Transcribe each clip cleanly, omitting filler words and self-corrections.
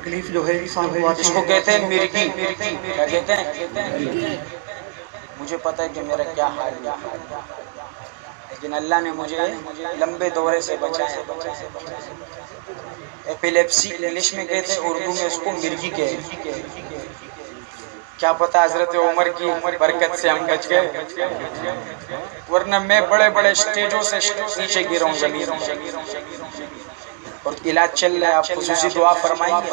तकलीफ जो है इंसान को आती इसको कहते हैं मिर्गी। क्या कहते हैं? मुझे पता है कि मेरा क्या हाल है, लेकिन अल्लाह ने मुझे लंबे दौरे से बचाया। एपिलेप्सी इंग्लिश में कहते हैं, उर्दू में इसको मिर्गी कहते हैं। क्या पता हजरत उमर की बरकत से हम बच गए, वरना मैं बड़े बड़े स्टेजों से नीचे गिरा हूं जमीन और इलाज चल रहा है। आप खुसूसी दुआ फरमाएंगे?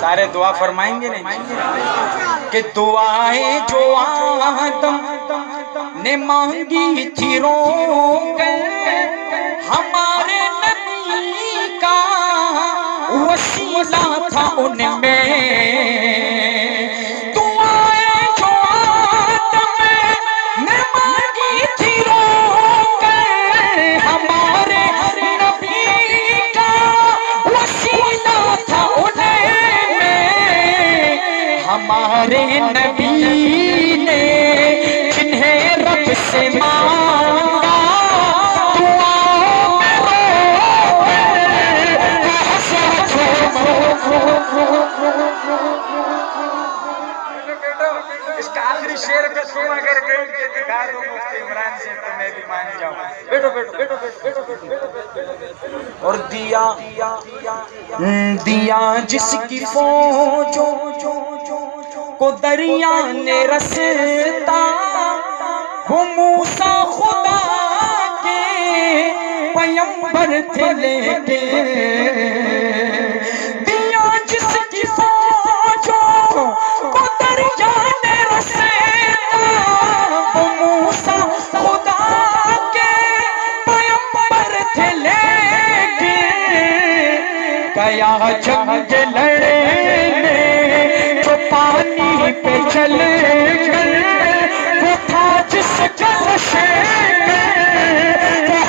सारे दुआ फरमाएंगे नहीं कि दुआएं जो आदम ने मांगी थी रोक हमारे नबी का वसीला था उनमें। हमारे नबी ने जिन्हें रब से मांगा इसका आखिरी शेर पे तुम अगर गए दिखा दो मुफ्ती इमरान से तो मैं भी मान जाऊं। बैठो बैठो बैठो बैठो बैठो। और दिया जिसकी फौजों को दरिया ने रसता वो मूसा खुदा के पैगंबर थे लेके। दिया जिसकी फौजों को दरिया ने रसता वो मूसा खुदा के पैगंबर थे लेके। गया जंग लड़ने पानी पे चल गए वो था जिसका वो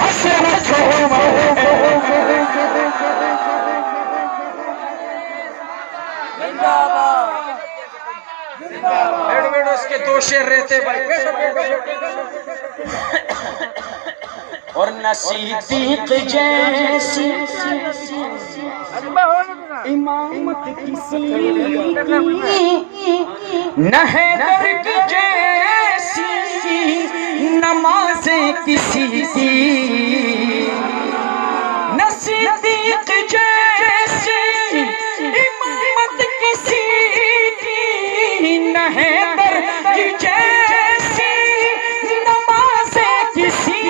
हसरत बैठो बैठो इसके दो शेर रहते भाई। और नसीदीक जैसी इमामत किसी न है दर्द जैसी नमाज़ें किसी की। नसीदीक जैसी इमामत किसी की न है दर्द जैसी नमाज़ें किसी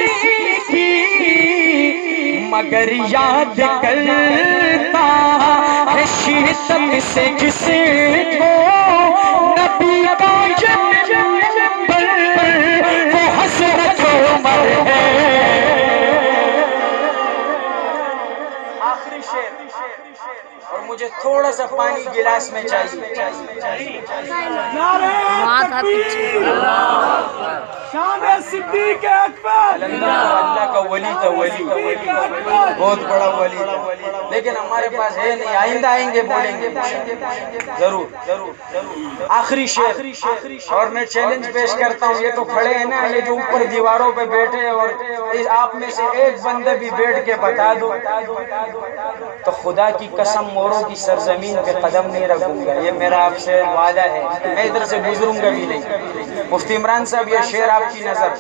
की। मगर याद करता है शीतम से जिसको नबी का वो हज़रत उमर है। आखिरी शेर और मुझे थोड़ा सा पानी गिलास में चाहिए। सिद्दीक अकबर अल्लाह का वली था, वली बहुत बड़ा वली था, लेकिन हमारे पास है नहीं। आइंदा आएंगे बोलेंगे जरूर जरूर जरूर। आखिरी शेर और मैं चैलेंज पेश करता हूँ। ये तो खड़े हैं ना, ये जो ऊपर दीवारों पे बैठे और आप में से एक बंदे भी बैठ के बता दो तो खुदा की कसम मोरों की सरजमीन पे कदम नहीं रखूंगा। ये मेरा आपसे वादा है, मैं इधर से गुजरूंगा भी नहीं। मुफ्ती इमरान साहब ये शेर आपकी नजर,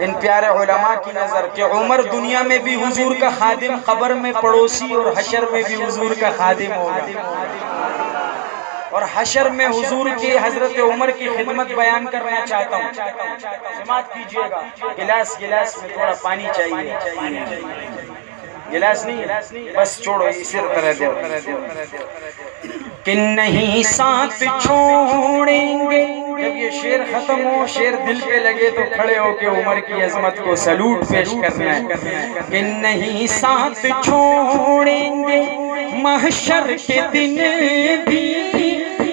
इन प्यारे उलमा की नजर कि उमर दुनिया में भी हुजूर का खादिम, कब्र में पड़ोसी और हशर में भी हुजूर का खादिम होगा। और हशर में हुजूर के हजरत उमर की खिदमत बयान करना चाहता हूँ। समात कीजिएगा। गिलास गिलास में थोड़ा पानी चाहिए। गिलास नहीं बस छोड़ो, इसी तरह दो कि नहीं साथ छोड़ेंगे। जब ये शेर खत्म हो, शेर दिल पे लगे तो खड़े होके उमर की अजमत को सलूट पेश करना है कि नहीं साथ छोड़ेंगे महशर के दिन भी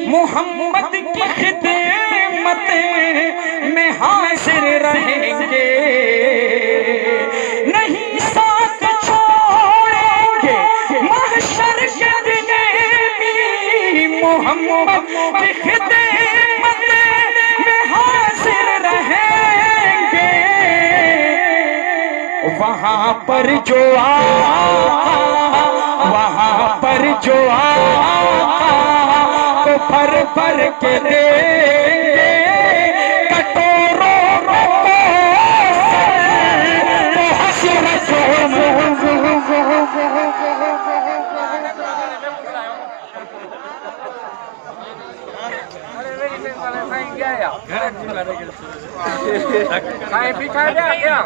मोहम्मद की खिदमत में हाजिर रहेंगे। नहीं साथ छोड़ेंगे महशर के दिन भी मोहम्मद की खिदमत में हाजिर रहेंगे। वहाँ पर जो आ भर के देंगे कटोरों में Saya percaya dia.